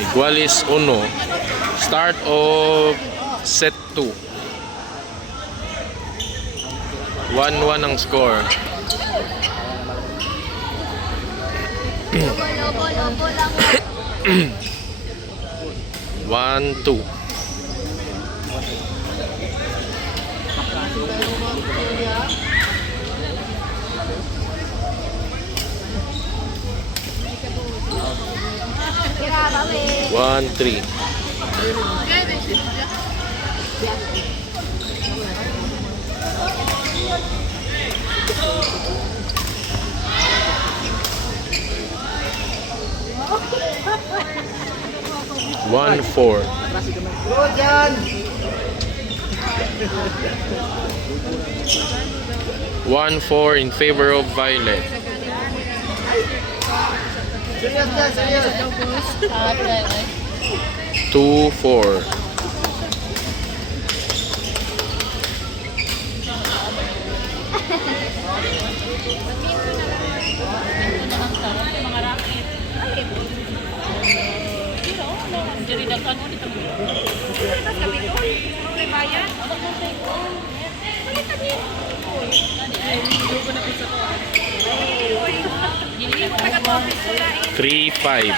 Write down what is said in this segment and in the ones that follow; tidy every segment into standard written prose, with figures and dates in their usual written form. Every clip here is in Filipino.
Igualis 1. Start of set 2. 1-1 ang score. 1-2. One, three. One, four. 1-4 in favor of Violet. Two, four. Three, five.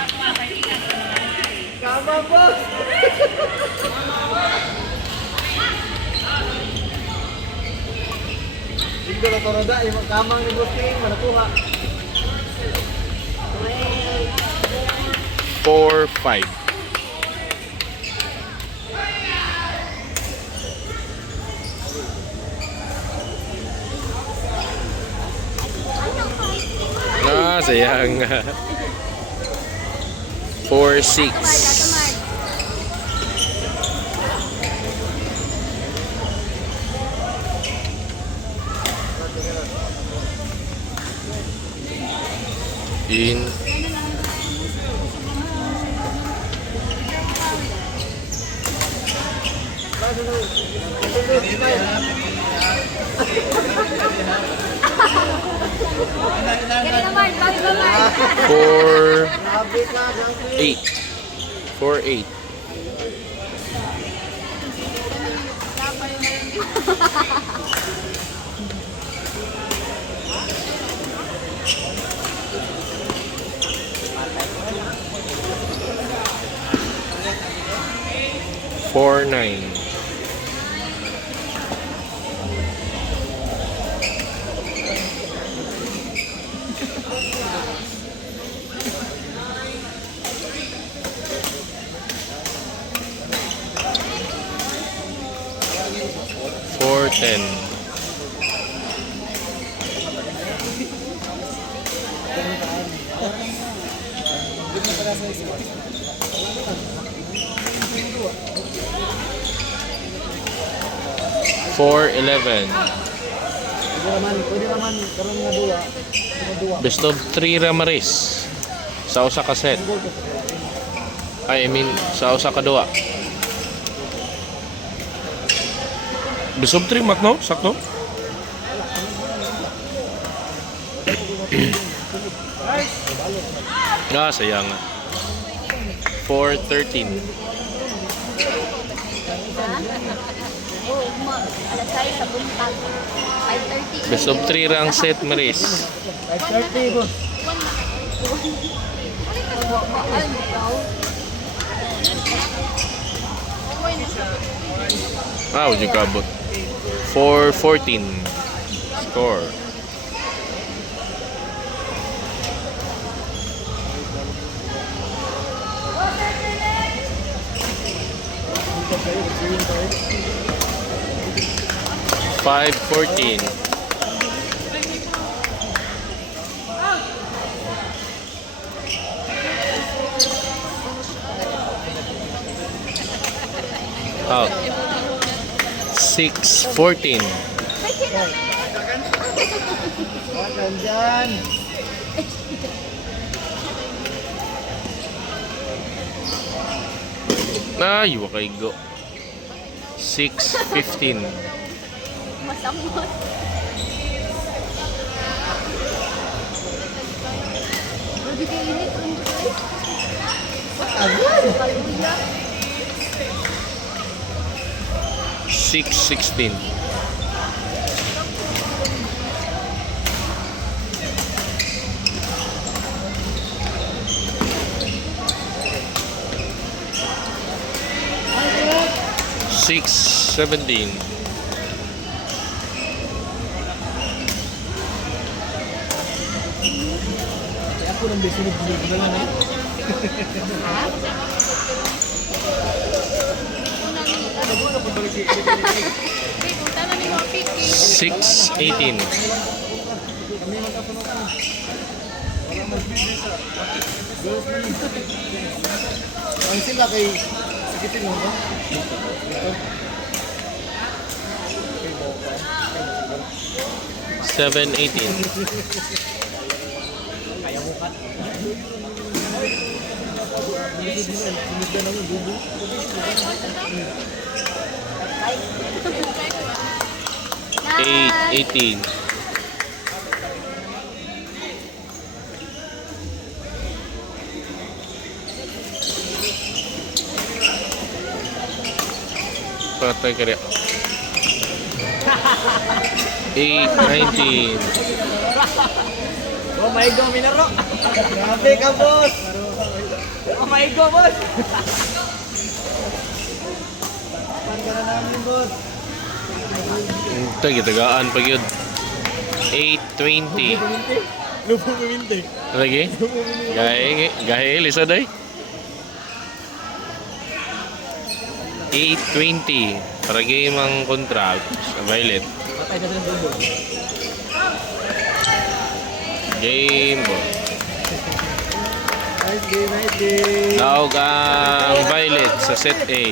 Kama, boss! Hindi na toroda, yung kamang ni Busting, manakuha. 4-5. Sayang. 4-6. In 4-8. 4-8. Four, 9. Four, 10. Four, 11. Best of 3 Ramaris sa usa ka set. I mean sa usa ka duwa. Best of 3 mat no? Sakto? Sayang. 4-13. Best of 3 rang set, Maris. 5:30, boss. Ujung kabut. 4-14. Score. Five 14. Out. 6-14. Ay, wakay go. 6-15. Samot. Grabe kayo init. Kaluya. 6:16. Six 17. Kaya ako nang besunod-sunod na lang eh. Ha? Ano na pag balik Hey, punta na ni mga piki. 6:18. kami magkasunod na. Wala mas business ah. Girls ang sila kay sikitin mo ba? 7:18. Kaya mo ka. Sunod ka naman, bubo. 8:18. Patay ka rin. 8:19. Oh my God, Minaro! Grabe ka, boss! Oh my God, boss! Pan ka na namin, boss! Ito, gitagaan pag yun. 8:20. Lupo kuminte. Lagi? Gahe, lisa day. 8:20. Para game ang contract sa Violet. Patay na ng dulo. Game bo. Nice game, nice game! Naog ang Violet sa set A.